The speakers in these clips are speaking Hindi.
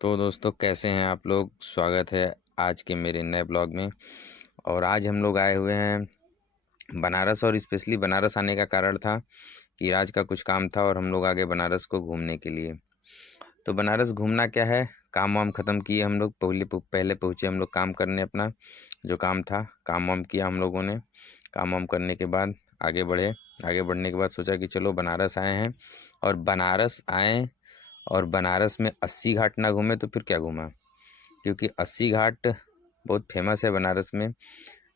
तो दोस्तों कैसे हैं आप लोग। स्वागत है आज के मेरे नए ब्लॉग में। और आज हम लोग आए हुए हैं बनारस। और स्पेशली बनारस आने का कारण था कि राज का कुछ काम था और हम लोग आगे बनारस को घूमने के लिए। तो बनारस घूमना क्या है, काम वाम ख़त्म किए हम लोग। पहले पहुँचे हम लोग काम करने, अपना जो काम था काम वाम किया हम लोगों ने। काम वाम करने के बाद आगे बढ़े। आगे बढ़ने के बाद सोचा कि चलो बनारस आए हैं और बनारस आए और बनारस में 80 घाट ना घूमे तो फिर क्या घूमा। क्योंकि 80 घाट बहुत फेमस है बनारस में।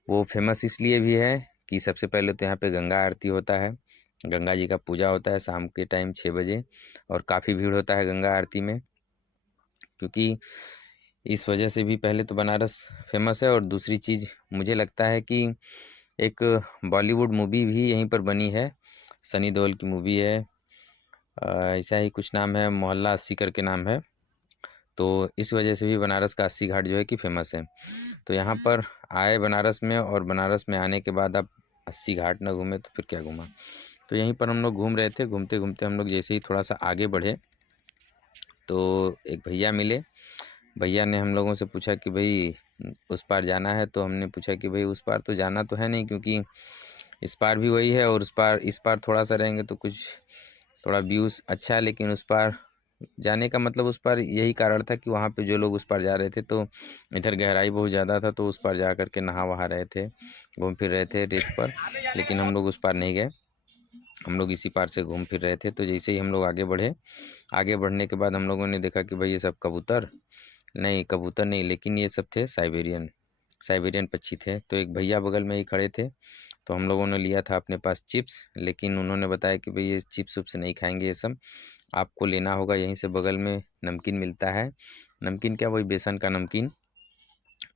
वो फेमस इसलिए भी है कि सबसे पहले तो यहाँ पे गंगा आरती होता है, गंगा जी का पूजा होता है शाम के टाइम 6 बजे। और काफ़ी भीड़ होता है गंगा आरती में, क्योंकि इस वजह से भी पहले तो बनारस फेमस है। और दूसरी चीज़ मुझे लगता है कि एक बॉलीवुड मूवी भी यहीं पर बनी है, सनी देओल की मूवी है। ऐसा ही कुछ नाम है, मोहल्ला 80 करके नाम है। तो इस वजह से भी बनारस का 80 घाट जो है कि फेमस है। तो यहाँ पर आए बनारस में, और बनारस में आने के बाद आप 80 घाट ना घूमे तो फिर क्या घूमा। तो यहीं पर हम लोग घूम रहे थे। घूमते घूमते हम लोग जैसे ही थोड़ा सा आगे बढ़े तो एक भैया मिले। भैया ने हम लोगों से पूछा कि भाई उस पार जाना है। तो हमने पूछा कि भाई उस पार तो जाना तो है नहीं, क्योंकि इस पार भी वही है और उस पार इस पार थोड़ा सा रहेंगे तो कुछ थोड़ा व्यूज़ अच्छा है। लेकिन उस पार जाने का मतलब उस पार यही कारण था कि वहाँ पे जो लोग उस पार जा रहे थे तो इधर गहराई बहुत ज़्यादा था, तो उस पार जा कर के नहा वहा रहे थे, घूम फिर रहे थे रेत पर। लेकिन हम लोग उस पार नहीं गए, हम लोग इसी पार से घूम फिर रहे थे। तो जैसे ही हम लोग आगे बढ़े, आगे बढ़ने के बाद हम लोगों ने देखा कि भाई ये सब कबूतर नहीं, लेकिन ये सब थे साइबेरियन साइबेरियन पक्षी थे। तो एक भैया बगल में ही खड़े थे, तो हम लोगों ने लिया था अपने पास चिप्स। लेकिन उन्होंने बताया कि भाई ये चिप्स उप्स नहीं खाएंगे, ये सब आपको लेना होगा यहीं से बगल में नमकीन मिलता है। नमकीन क्या, वही बेसन का नमकीन,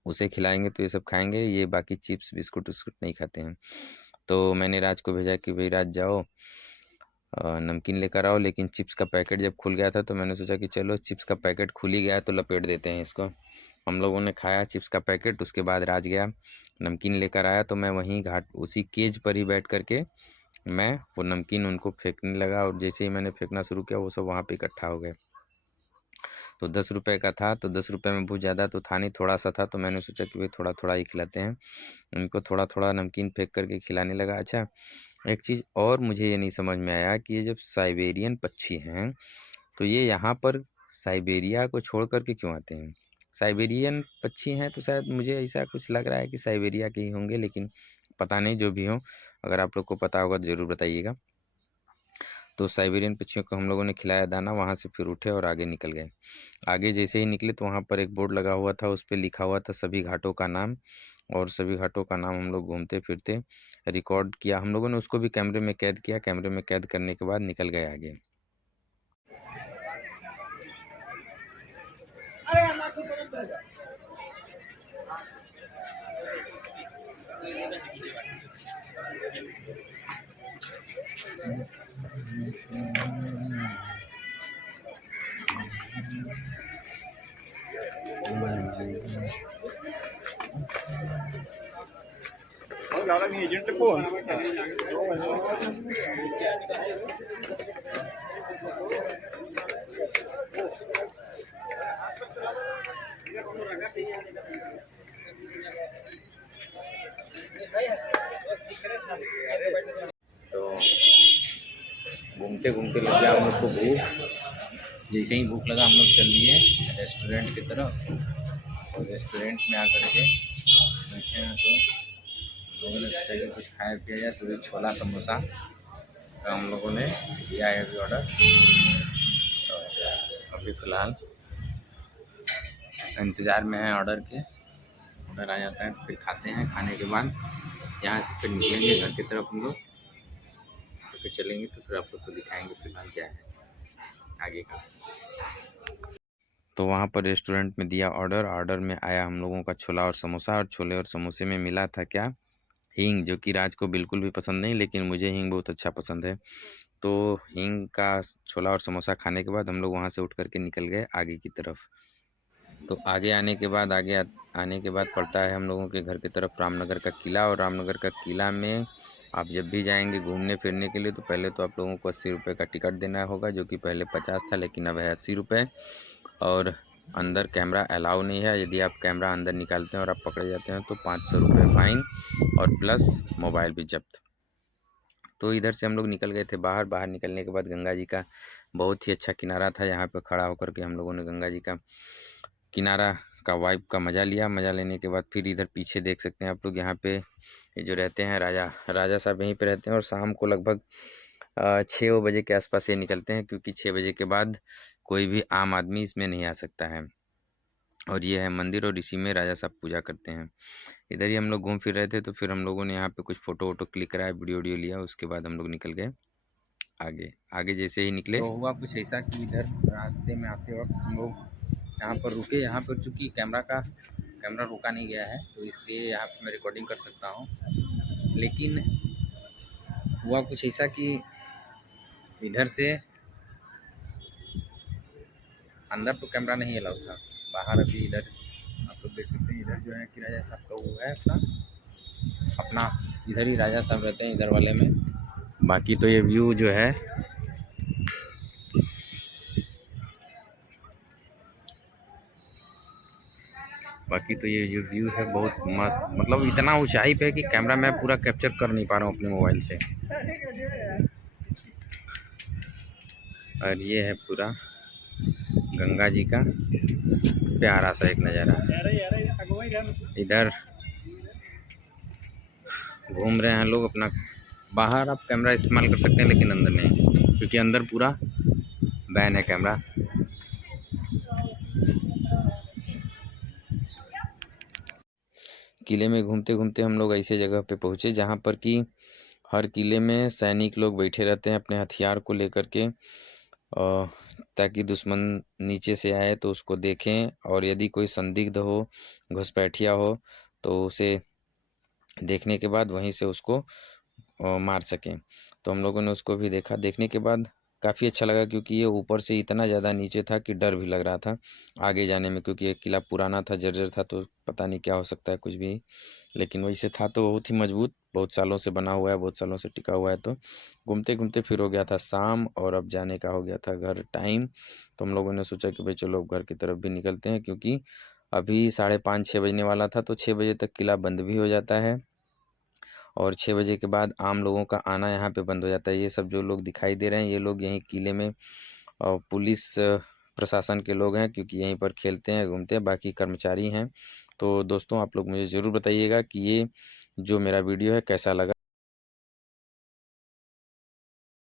उसे खिलाएंगे तो ये सब खाएंगे, ये बाकी चिप्स बिस्कुट उस्कुट नहीं खाते हैं। तो मैंने राज को भेजा कि भाई राज जाओ नमकीन लेकर आओ। लेकिन चिप्स का पैकेट जब खुल गया था तो मैंने सोचा कि चलो चिप्स का पैकेट खुल ही गया है तो लपेट देते हैं इसको। हम लोगों ने खाया चिप्स का पैकेट। उसके बाद राज गया नमकीन लेकर आया, तो मैं वहीं घाट उसी केज पर ही बैठ करके मैं वो नमकीन उनको फेंकने लगा। और जैसे ही मैंने फेंकना शुरू किया वो सब वहाँ पे इकट्ठा हो गए। तो 10 रुपये का था, तो 10 रुपये में बहुत ज़्यादा तो था नहीं, थोड़ा सा था। तो मैंने सोचा कि भाई थोड़ा थोड़ा ही खिलाते हैं उनको। थोड़ा थोड़ा नमकीन फेंक करके खिलाने लगा। अच्छा, एक चीज़ और मुझे ये नहीं समझ में आया कि ये जब साइबेरियन पक्षी हैं तो ये यहाँ पर साइबेरिया को छोड़ कर के क्यों आते हैं। साइबेरियन पक्षी हैं तो शायद मुझे ऐसा कुछ लग रहा है कि साइबेरिया के ही होंगे, लेकिन पता नहीं, जो भी हो। अगर आप लोग को पता होगा तो ज़रूर बताइएगा। तो साइबेरियन पक्षियों को हम लोगों ने खिलाया दाना, वहाँ से फिर उठे और आगे निकल गए। आगे जैसे ही निकले तो वहाँ पर एक बोर्ड लगा हुआ था, उस पे लिखा हुआ था सभी घाटों का नाम। और सभी घाटों का नाम हम लोग घूमते फिरते रिकॉर्ड किया हम लोगों ने, उसको भी कैमरे में कैद किया। कैमरे में कैद करने के बाद निकल गए आगे। एजेंट को तो घूमते घूमते लग गया हम लोग को भूख। जैसे ही भूख लगा हम लोग चल दिए रेस्टोरेंट की तरफ। और रेस्टोरेंट में आकर के बैठे हैं तो लोगों ने सोचा कि कुछ खाया पिया जाए, तो एक छोला समोसा का हम लोगों ने दिया है अभी ऑर्डर। तो अभी फ़िलहाल इंतज़ार में है ऑर्डर के। ऑर्डर आ जाता है तो फिर खाते हैं। खाने के बाद यहाँ से फिर निकलेंगे घर की तरफ हम लोग, तो फिर चलेंगे। तो फिर आप लोग को दिखाएंगे फिलहाल क्या है आगे का। तो वहाँ पर रेस्टोरेंट में दिया ऑर्डर। ऑर्डर में आया हम लोगों का छोला और समोसा। और छोले और समोसे में मिला था क्या, हींग, जो कि राज को बिल्कुल भी पसंद नहीं, लेकिन मुझे हींग बहुत अच्छा पसंद है। तो हींग का छोला और समोसा खाने के बाद हम लोग वहाँ से उठ कर के निकल गए आगे की तरफ। तो आगे आने के बाद आने के बाद पड़ता है हम लोगों के घर की तरफ रामनगर का किला। और रामनगर का किला में आप जब भी जाएंगे घूमने फिरने के लिए तो पहले तो आप लोगों को 80 रुपये का टिकट देना होगा, जो कि पहले 50 था लेकिन अब है 80 रुपये। और अंदर कैमरा अलाउ नहीं है। यदि आप कैमरा अंदर निकालते हैं और आप पकड़े जाते हैं तो 500 रुपये फ़ाइन और प्लस मोबाइल भी जब्त। तो इधर से हम लोग निकल गए थे बाहर। बाहर निकलने के बाद गंगा जी का बहुत ही अच्छा किनारा था। यहाँ पे खड़ा होकर के हम लोगों ने गंगा जी का किनारा का वाइब का मज़ा लिया। मज़ा लेने के बाद फिर इधर पीछे देख सकते हैं आप लोग, यहाँ पे ये जो रहते हैं राजा साहब यहीं पे रहते हैं। और शाम को लगभग 6 बजे के आसपास ये निकलते हैं, क्योंकि 6 बजे के बाद कोई भी आम आदमी इसमें नहीं आ सकता है। और ये है मंदिर और इसी में राजा साहब पूजा करते हैं। इधर ही हम लोग घूम फिर रहे थे, तो फिर हम लोगों ने यहाँ पे कुछ फ़ोटो वोटो क्लिक कराया, वीडियो लिया। उसके बाद हम लोग निकल गए आगे। आगे जैसे ही निकले तो हुआ कुछ ऐसा कि इधर रास्ते में आते वक्त हम लोग यहाँ पर रुके। यहाँ पर चूँकि कैमरा रोका नहीं गया है, तो इसलिए यहाँ पर मैं रिकॉर्डिंग कर सकता हूँ। लेकिन हुआ कुछ ऐसा कि इधर से अंदर तो कैमरा नहीं अलाउ था, बाहर अभी इधर आप लोग देख सकते हैं। इधर जो है कि राजा साहब का वो है अपना इधर ही राजा साहब रहते हैं, इधर वाले में। बाकी तो ये व्यू जो है ये जो व्यू है बहुत मस्त, मतलब इतना ऊंचाई पे है कि कैमरा मैं पूरा कैप्चर कर नहीं पा रहा हूँ अपने मोबाइल से। और ये है पूरा गंगा जी का प्यारा सा एक नज़ारा। इधर घूम रहे हैं लोग अपना। बाहर आप कैमरा इस्तेमाल कर सकते हैं, लेकिन अंदर नहीं, क्योंकि अंदर पूरा बैन है कैमरा। किले में घूमते घूमते हम लोग ऐसे जगह पे पहुँचे जहाँ पर कि हर किले में सैनिक लोग बैठे रहते हैं अपने हथियार को लेकर के, ताकि दुश्मन नीचे से आए तो उसको देखें, और यदि कोई संदिग्ध हो, घुसपैठिया हो, तो उसे देखने के बाद वहीं से उसको मार सकें। तो हम लोगों ने उसको भी देखा। देखने के बाद काफ़ी अच्छा लगा, क्योंकि ये ऊपर से इतना ज़्यादा नीचे था कि डर भी लग रहा था आगे जाने में, क्योंकि ये किला पुराना था, जर्जर था, तो पता नहीं क्या हो सकता है कुछ भी। लेकिन वैसे था तो बहुत ही मजबूत, बहुत सालों से बना हुआ है, बहुत सालों से टिका हुआ है। तो घूमते घूमते फिर हो गया था शाम, और अब जाने का हो गया था घर टाइम। तो हम लोगों ने सोचा कि भाई चलो घर की तरफ भी निकलते हैं, क्योंकि अभी 5:30-6 बजने वाला था। तो 6 बजे तक किला बंद भी हो जाता है, और 6 बजे के बाद आम लोगों का आना यहाँ पे बंद हो जाता है। ये सब जो लोग दिखाई दे रहे हैं, ये लोग यहीं किले में पुलिस प्रशासन के लोग हैं, क्योंकि यहीं पर खेलते हैं, घूमते हैं, बाकी कर्मचारी हैं। तो दोस्तों, आप लोग मुझे ज़रूर बताइएगा कि ये जो मेरा वीडियो है कैसा लगा।